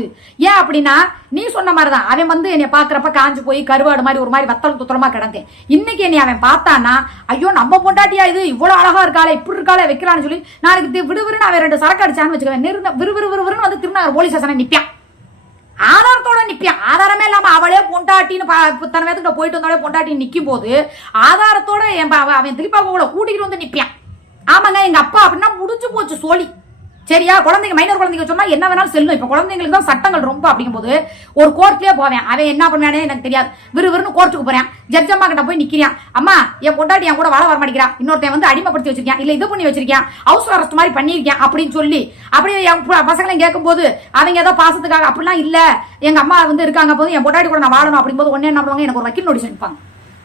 கூடாது. ஏன் அப்படின்னா நீ சொன்ன மாதிரிதான் அவன் வந்து என்னை பாக்குறப்ப காஞ்சு போய் கருவாடு மாதிரி ஒரு மாதிரி வத்தலும் துத்தலமா கிடந்தேன். இன்னைக்கு என்னை அவன் பார்த்தானா ஐயோ நம்ம பொண்டாட்டியா இது இவ்வளவு அழகா இருக்காளே இப்படி இருக்காளே வைக்கிறான்னு சொல்லி நாளைக்கு விடுவிறுன்னு அவன் 2 சரக்கு அடிச்சான்னு வச்சுக்கவேன். விறுவிறுன்னு வந்து திருநகர் போலீஸ் ஸ்டேஷன் நிப்பான். ஆதாரத்தோட நிப்பான். ஆதாரமே இல்லாம அவளே பொண்டாட்டின்னு தன வேத்துக்கிட்ட போயிட்டு வந்தாலே பொண்டாட்டின்னு நிக்கும் போது ஆதாரத்தோட அவன் திருப்பா கூட்டிகிட்டு வந்து நிப்பான். ஆமாங்க எங்க அப்பா அப்படின்னா முடிஞ்சு போச்சு சோழி. சரியா? குழந்தைங்க மைனர் குழந்தைங்க சொன்னா என்ன வேணாலும் செல்லும். இப்ப குழந்தைங்களுக்கு தான் சட்டங்கள் ரொம்ப அப்படிங்கும் போது ஒரு கோர்ட்லயே போவேன். அவன் என்ன பண்ணானே எனக்கு தெரியாது. விறுவிறுன்னு கோர்ட்டுக்கு போறேன். ஜட்ஜ் அம்மா கிட்ட போய் நிக்கிறான். அம்மா என் பொண்டாட்டி என் கூட வாழ வர மாட்டேங்கிறான், இன்னொருத்தன் வந்து அடிமைப்படுத்தி வச்சிருக்கேன், இல்ல இது பண்ணி வச்சிருக்கேன், ஹவுஸ் அரெஸ்ட் மாதிரி பண்ணிருக்கேன் அப்படின்னு சொல்லி அப்படியே என் பசங்களையும் கேட்கும் போது அவங்க ஏதோ பாசத்துக்காக அப்படிலாம் இல்ல எங்க அம்மா வந்து இருக்காங்க போது என் பொண்டாட்டி கூட நான் வாழணும் அப்படிங்கும்போது ஒன்னே என்ன பண்ணுவாங்க, எனக்கு ஒரு வக்கீல் நோட்டீஸ் அனுப்பாங்க.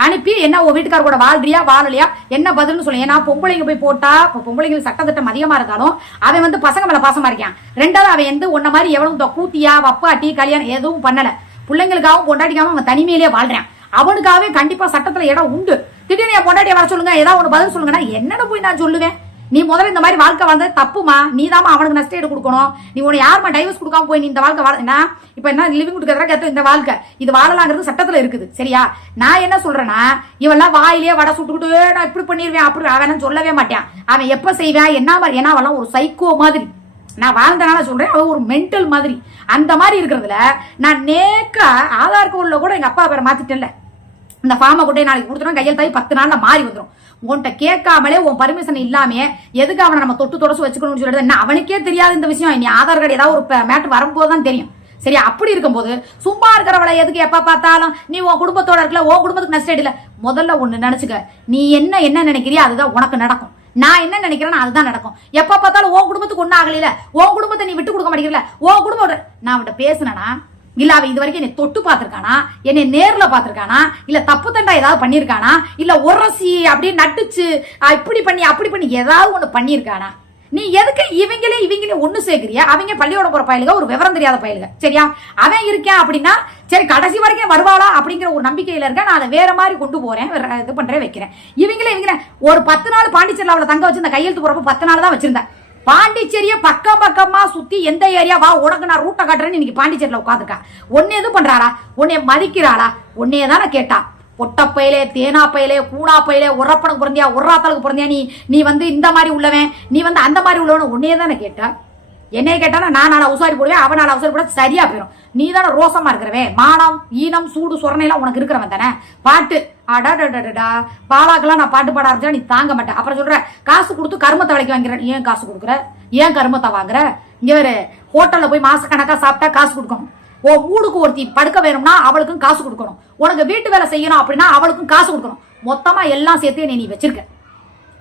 அனுப்பி என்ன உன் வீட்டுக்கார கூட வாழ்றியா வாழலையா என்ன பதில்னு சொல்லி. ஏன்னா பொம்பளைங்க போய் போட்டா பொம்பளைங்களுக்கு சட்டத்திட்டம் அதிகமா இருந்தாலும் அவன் வந்து பசங்க மேல பாசமா இருக்கான். ரெண்டாவது அவன் வந்து உன்ன மாதிரி எவ்வளவு கூத்தியா வப்பாட்டி கல்யாணம் எதுவும் பண்ணல. பிள்ளைங்களுக்காகவும் பொண்டாட்டிக்காகவும் அவன் தனிமையிலேயே வாழ்றான். அவனுக்காகவே கண்டிப்பா சட்டத்துல இடம் உண்டு. திடீர்னு என் பொண்டாட்டிய வர சொல்லுங்க, ஏதாவது ஒண்ணு பதில் சொல்லுங்கன்னா என்னன்னு போய் நான் சொல்லுவேன். நீ முதல்ல இந்த மாதிரி வாழ்க்கை வாழ்ந்தது தப்புமா, நீ தாமா அவனுக்கு நஷ்டம் கொடுக்கணும். நீ உன்னை யாருமா டைவர்ஸ் கொடுக்காம போய் நீ இந்த வாழ்க்கை வாழ இப்ப என்ன லிவிங் கொடுக்கறதா இந்த வாழ்க்கை இது வாழலாங்கிறது சட்டத்துல இருக்குது. சரியா? நான் என்ன சொல்றேன்னா இவெல்லாம் வாயிலேயே வடை சுட்டுக்கிட்டு நான் இப்படி பண்ணிருவேன் அப்படி அவன் சொல்லவே மாட்டான். அவன் எப்ப செய்வேன் என்ன மாதிரி, ஏன்னா அவெல்லாம் ஒரு சைக்கோ மாதிரி. நான் வாழ்ந்தனால சொல்றேன் அவன் ஒரு மென்டல் மாதிரி. அந்த மாதிரி இருக்கிறதுல நான் நேக்கா ஆதார் கார்டுல கூட எங்க அப்பா பேரை மாத்திட்டேன்ல, இந்த ஃபார்மை கூட நாளைக்கு கொடுத்துருவோம் கையெழுத்தாயி 10 நாள்ல மாறி வந்துடும். உன்கிட்ட கேட்காமலே உன் பர்மிஷன் இல்லாம எதுக்கு அவனை நம்ம தொட்டு தொடச்சு வச்சுக்கணும்னு சொல்லிட்டு என்ன அவனுக்கே தெரியாது இந்த விஷயம். நீ ஆதார் கார்டு ஏதாவது ஒரு மேட்டர் வரும்போது தான் தெரியும். சரியா? அப்படி இருக்கும்போது சும்மா இருக்கிறவளை எதுக்கு எப்ப பார்த்தாலும் நீ உன் குடும்பத்தோட இருக்கல, உன் குடும்பத்துக்கு நஷ்டம் இல்ல. முதல்ல ஒண்ணு நினைச்சுக்க, நீ என்ன நினைக்கிறியோ அதுதான் உனக்கு நடக்கும். நான் என்ன நினைக்கிறேன்னா அதுதான் நடக்கும். எப்ப பார்த்தாலும் உன் குடும்பத்துக்கு ஒன்னும் ஆகல, உன் குடும்பத்தை நீ விட்டு கொடுக்க மாட்டேங்கிறல, உன் குடும்பம். நான் அவன்கிட்ட பேசினா இல்ல அவன் இது வரைக்கும் என்னை தொட்டு பார்த்திருக்கானா, என்னை நேர்ல பார்த்திருக்கானா, இல்ல தப்பு தண்டா ஏதாவது பண்ணிருக்கானா, இல்ல உரசி அப்படியே நட்டுச்சு இப்படி பண்ணி அப்படி பண்ணி ஏதாவது ஒண்ணு பண்ணிருக்கானா? நீ எதுக்கு இவங்களே ஒண்ணு சேர்க்கிறியா? அவங்க பள்ளியோட போற பயலுக ஒரு விவரம் தெரியாத பயலுக. சரியா? அவன் இருக்கேன் அப்படின்னா சரி கடைசி வரைக்கும் வருவாளா அப்படிங்கிற ஒரு நம்பிக்கையில இருக்க. நான் அதை வேற மாதிரி கொண்டு போறேன், இது பண்றேன் வைக்கிறேன். இவங்களே ஒரு 10 நாள் பாண்டிச்சேரியில் அவளை தங்க வச்சு இந்த கையெழுத்து போறப்ப 10 நாள் தான் வச்சிருந்தேன். பாண்டிச்சேரிய பக்கமா சுத்தி எந்த ஏரியா வா உனக்கு நான் ரூட்டை காட்டுறேன்னு இன்னைக்கு பாண்டிச்சேரியில உட்காந்துருக்கா. ஒன்னே எது பண்றாளா, உன்னைய மதிக்கிறாளா, உன்னையே தானே கேட்டா. பொட்டப்பையிலே தேனா பையிலே கூணா பையிலே உரப்பனுக்கு பிறந்தியா உர்ராத்தலுக்கு பிறந்தியா, நீ வந்து இந்த மாதிரி உள்ளவன், நீ வந்து அந்த மாதிரி உள்ளவன் உன்னையே தானே கேட்டா. என்னைய கேட்டானா நான் நாளை உசாரி போடுவேன், அவன் நாளை உசாரி போட சரியா போயிடும். நீ தானே ரோசமா இருக்கிறவன். மானம் ஈனம் சூடு சொரணையெல்லாம் உனக்கு இருக்கிறவன் தானே. பாட்டு அடாடா பாலாக்கெல்லாம் நான் பாட்டு பாட ஆரம்பிச்சா நீ தாங்க மாட்டேன். அப்புறம் சொல்ற காசு கொடுத்து கருமத்தை விலைக்கு வாங்கிறேன். ஏன் காசு கொடுக்குற, ஏன் கருமத்தை வாங்குற? இங்க வேற ஹோட்டல்ல போய் மாசக்கணக்கா சாப்பிட்டா காசு கொடுக்கணும். ஓ மூடுக்கு ஒருத்தி படுக்க வேணும்னா அவளுக்கும் காசு கொடுக்கணும். உனக்கு வீட்டு வேலை செய்யணும் அப்படின்னா அவளுக்கும் காசு கொடுக்கணும். மொத்தமா எல்லாம் சேர்த்து நீ வச்சிருக்க.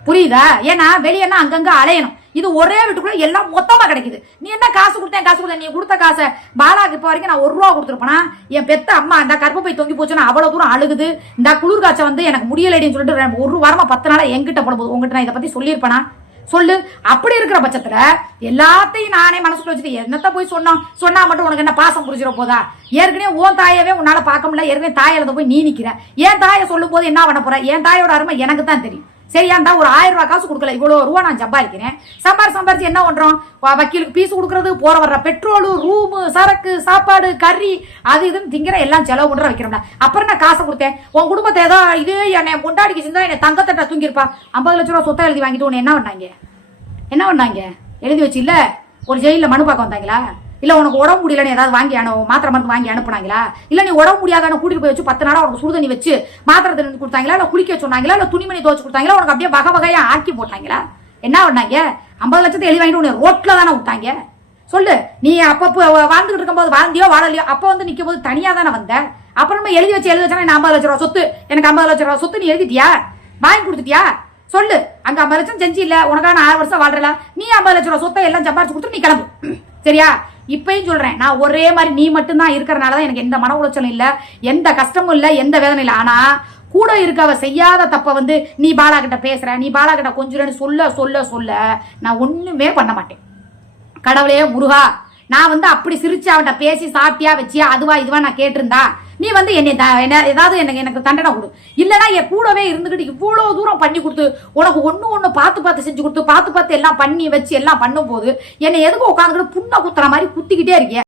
புரியுதா? ஏன்னா வெளியேன்னா அங்கங்க அலையணும். இது ஒரே வீட்டுக்குள்ள எல்லாம் மொத்தமா கிடைக்குது. நீ என்ன காசு கொடுத்தேன் நீ கொடுத்த காசை பாலாக்கு இப்ப வரைக்கும் நான் 1 ரூபா கொடுத்துருப்பேனா? என் பெத்த அம்மா இந்த கர்ப்பப்பை தொங்கி போச்சுன்னா அவ்வளவு தூரம் அழுகுது. இந்த குளிர் காய்ச்சல் வந்து எனக்கு முடியலடின்னு சொல்லிட்டு 1 வாரமா 10 நாளா எங்கிட்ட போடும்போது உங்ககிட்ட நான் இதை பத்தி சொல்லியிருப்பேனா? சொல்லு. அப்படி இருக்கிற பட்சத்துல எல்லாத்தையும் நானே மனசுல வச்சுட்டு என்னத்த போய் சொன்னா மட்டும் உனக்கு என்ன பாசம் புரிஞ்சிட போதா? ஏற்கனவே உன் தாயவே உன்னால பார்க்க முடியல. ஏற்கனவே தாயில போய் நீ நிக்கிற. என் தாயை சொல்லும் போது என்ன பண்ண போற? என் தாயோட அருமை எனக்கு தான் தெரியும். சரியா? ஒரு 1000 ரூபாய் காசு கொடுக்கல, இவ்வளவு ரூபா நான் சம்பாதிக்கிறேன். சம்பாரிச்சு என்ன பண்றோம்? வக்கீலுக்கு பீஸ் கொடுக்கறது, போற வர்ற பெட்ரோலு, ரூமு, சரக்கு, சாப்பாடு, கறி அது இதுன்னு திங்கிற எல்லாம் செலவு பண்ற வைக்கிறோம்ல. அப்புறம் நான் காசை கொடுத்தேன். உன் குடும்பத்தை ஏதோ இது என்னை கொண்டாடிக்கு செஞ்சா என்னை தங்கத்தட்ட தூங்கிருப்பா. 50 லட்சம் ரூபாய் சொத்தை எழுதி வாங்கிட்டு உன்னை என்ன பண்ணாங்க? எழுதி வச்சு இல்ல ஒரு ஜெயில மனு பார்க்க வந்தாங்களா? இல்ல உனக்கு உடம்பு முடியலன்னு ஏதாவது வாங்கி மாத்திரை மருந்து வாங்கி அனுப்புனாங்களா? இல்ல நீ உடம்பு முடியாத கூட்டிட்டு போய் வச்சு 10 நாளா உனக்கு சுடுதண்ணி வச்சு மாத்திரை தண்ணி கொடுத்தாங்களா? இல்ல குளிக்க சொன்னாங்களா? இல்ல துணிமணி துவச்சு கொடுத்தாங்களா? உனக்கு அப்படியே வகையா ஆக்கி போட்டாங்களா? என்ன பண்ணாங்க? 50 லட்சத்தை எழுதி வாங்கிட்டு உன்னை ரோட்ல தானே விட்டாங்க. சொல்லு. நீ அப்பப்போ வாழ்ந்துகிட்டு இருக்கும்போது வாழ்ந்தியோ வாழலையோ அப்ப வந்து நிக்கும் போது தனியா தானே வந்த. அப்புறமா எழுதி வச்சா நான் 50 லட்சம் ரூபாய் சொத்து, எனக்கு 50 லட்சம் ரூபாய் சொத்து நீ எழுதிட்டியா? வாங்கி கொடுத்துட்டியா? சொல்லு. அங்க 50 லட்சம் செஞ்சு இல்ல உனக்கான 6 வருஷம் வாழ்றல, நீ 50 லட்சம் ரூபாய் சொத்தை எல்லாம் சம்பாரிச்சு கொடுத்து நீ கிளம்பு. சரியா? இப்பயும் சொல்றேன், நான் ஒரே மாதிரி நீ மட்டும்தான் இருக்கிறனாலதான் எனக்கு எந்த மன உளைச்சலும் இல்ல, எந்த கஷ்டமும் இல்ல, எந்த வேதனை இல்ல. ஆனா கூட இருக்கவ செய்யாத தப்ப வந்து நீ பாலா கிட்ட பேசுற, நீ பாலா கிட்ட கொஞ்சம் சொல்ல நான் ஒண்ணுமே பண்ண மாட்டேன். கடவுளே முருகா, நான் வந்து அப்படி சிரிச்சு அவன்கிட்ட பேசி சாப்பிட்டியா வச்சியா அதுவா இதுவா நான் கேட்டிருந்தா நீ வந்து என்ன ஏதாவது எனக்கு தண்டனை கொடு. இல்லைன்னா என் கூடவே இருந்துகிட்டு இவ்வளவு தூரம் பண்ணி கொடுத்து உனக்கு ஒண்ணு பார்த்து செஞ்சு கொடுத்து பார்த்து எல்லாம் பண்ணி வச்சு எல்லாம் பண்ணும் போது என்னை எதுக்கு உட்காந்துக்கிட்டு புண்ணை குத்துற மாதிரி குத்திக்கிட்டே இருக்கிய?